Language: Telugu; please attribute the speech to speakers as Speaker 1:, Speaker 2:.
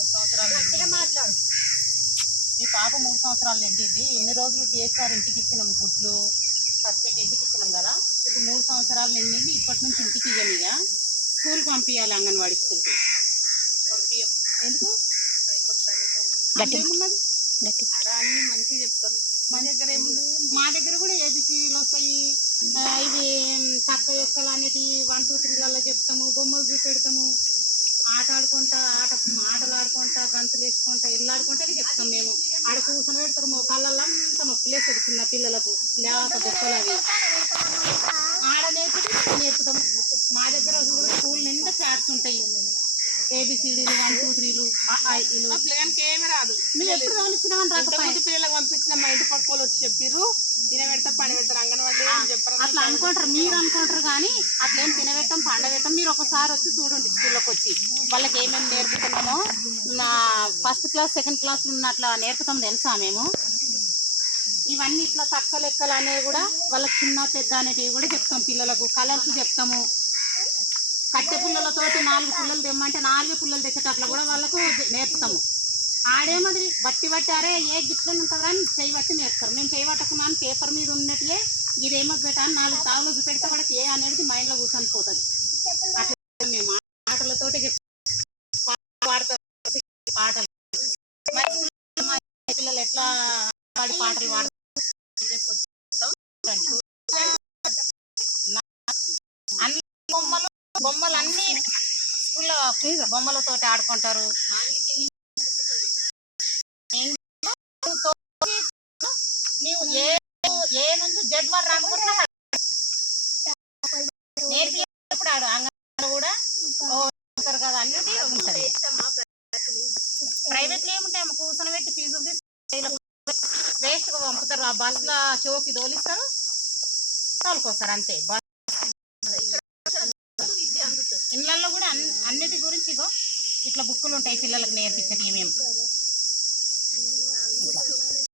Speaker 1: మూడు సంవత్సరాలు. మీ పాప మూడు సంవత్సరాలు నిండింది ఇన్ని రోజులు కేసీఆర్ ఇంటికి ఇచ్చినాం గుడ్లు సత్పెట్టి ఇంటికి ఇచ్చినాం కదా. ఇప్పుడు మూడు సంవత్సరాలు నిండింది ఇప్పటి నుంచి ఇంటికి ఇవ్వని ఇక. స్కూల్ పంపించాలి అంగన్వాడీ స్కూల్కి. పంపించం ఎందుకు? ఏమున్నది
Speaker 2: అన్ని మంచిగా చెప్తారు. మా దగ్గర ఏముంది?
Speaker 1: మా దగ్గర కూడా ఏబిసిడీలు వస్తాయి. ఆ, ఇవి తక్కువ ఎక్కలు అనేటి వన్ టూ త్రీలలో చెప్తాము. బొమ్మలు చూపెడతాము. ఆట ఆడుకుంటా ఆట ఆటలు ఆడుకుంటా గంతులు వేసుకుంటా ఇల్లు ఆడుకుంటే చెప్తాం మేము. ఆడ కూర్చొని పెడతారు మా కళ్ళల్లో అంతా నొప్పి లేస్తుంది చిన్న పిల్లలకు. లేవత బొక్కలు అవి. ఆడ నేర్పితే నేర్పుతాం. మా దగ్గర స్కూల్ నిండా చాట్స్ ఉంటాయి. ఏబిసిడీలు వన్ టూ త్రీలు
Speaker 2: మా పిల్లగానికి ఏమీ రాదు.
Speaker 1: నువ్వు ఎప్పుడు కానిచ్చినావని
Speaker 2: ఇంత
Speaker 1: రాకపోయి?
Speaker 2: ముందు పిల్లలకు పంపించిన మా ఇంటి పక్క వాళ్ళు వచ్చి చెప్పిర్రు తిన పెడతారు పని పెడతారు అంగన్వాడీ అని చెప్పారు
Speaker 1: అట్లా అనుకుంటారు మీరు అనుకుంటారు కానీ అట్లా ఏం తినబెట్టం పండబెట్టం మీరు ఒకసారి వచ్చి చూడండి స్కూల్లోకి వచ్చి. వాళ్ళకి ఏమేమి నేర్పుతున్నామో నా ఫస్ట్ క్లాస్ సెకండ్ క్లాస్ ఉన్న అట్లా నేర్పుతాం తెలుసా మేము? ఇవన్నీ ఇట్లా తక్క లెక్కలు అనేవి కూడా వాళ్ళకి చిన్న పెద్ద అనేటివి కూడా చెప్తాం పిల్లలకు కలర్స్ చెప్తాము. కట్టె పుల్లలతోటి నాలుగు పుల్లలు తెమ్మంటే నాలుగు పుల్లలు తెచ్చేటట్లు కూడా వాళ్ళకు నేర్పుతాము. ఆడేమది? బట్టి బట్టి ఏ గిట్లు ఉంటుందా అని చేయి బట్టి నేర్పుతారు. మేము చేయబట్టకున్నాను పేపర్ మీద ఉన్నట్లే ఇదేమో పెట్టాను నాలుగు తావులు చూపెడితే కూడా ఏ అనేది మైండ్లో కూర్చొని పోతుంది. అట్లా మేము ఆటలతోటి పాడతారు. పాటలు. పిల్లలు ఎట్లా పాడి పాటలు పాడతారు? అన్ని బొమ్మలు బొమ్మలు అన్ని స్కూల్లో బొమ్మలతోటి ఆడుకుంటారు. నీవు ఏ ఏ నుంచి జడ్ వర్ రాకపోతే నేర్పినప్పుడు ఆడు. అంగన్వాడీ కూడా ఉంటారు కదా అన్నిటి ఉంటుంది ప్రైవేట్లో ఏముంటాయి కూర్చొని పెట్టి ఫీజులు తీసుకు వేస్ట్గా పంపుతారు. ఆ బస్సులో షోకి తోలిస్తారు. తోలుకొస్తారు అంతే. బస్ కూడా అన్నిటి గురించి ఇగో ఇట్లా బుక్కులు ఉంటాయి పిల్లలకు నేర్పించడం ఏమేమి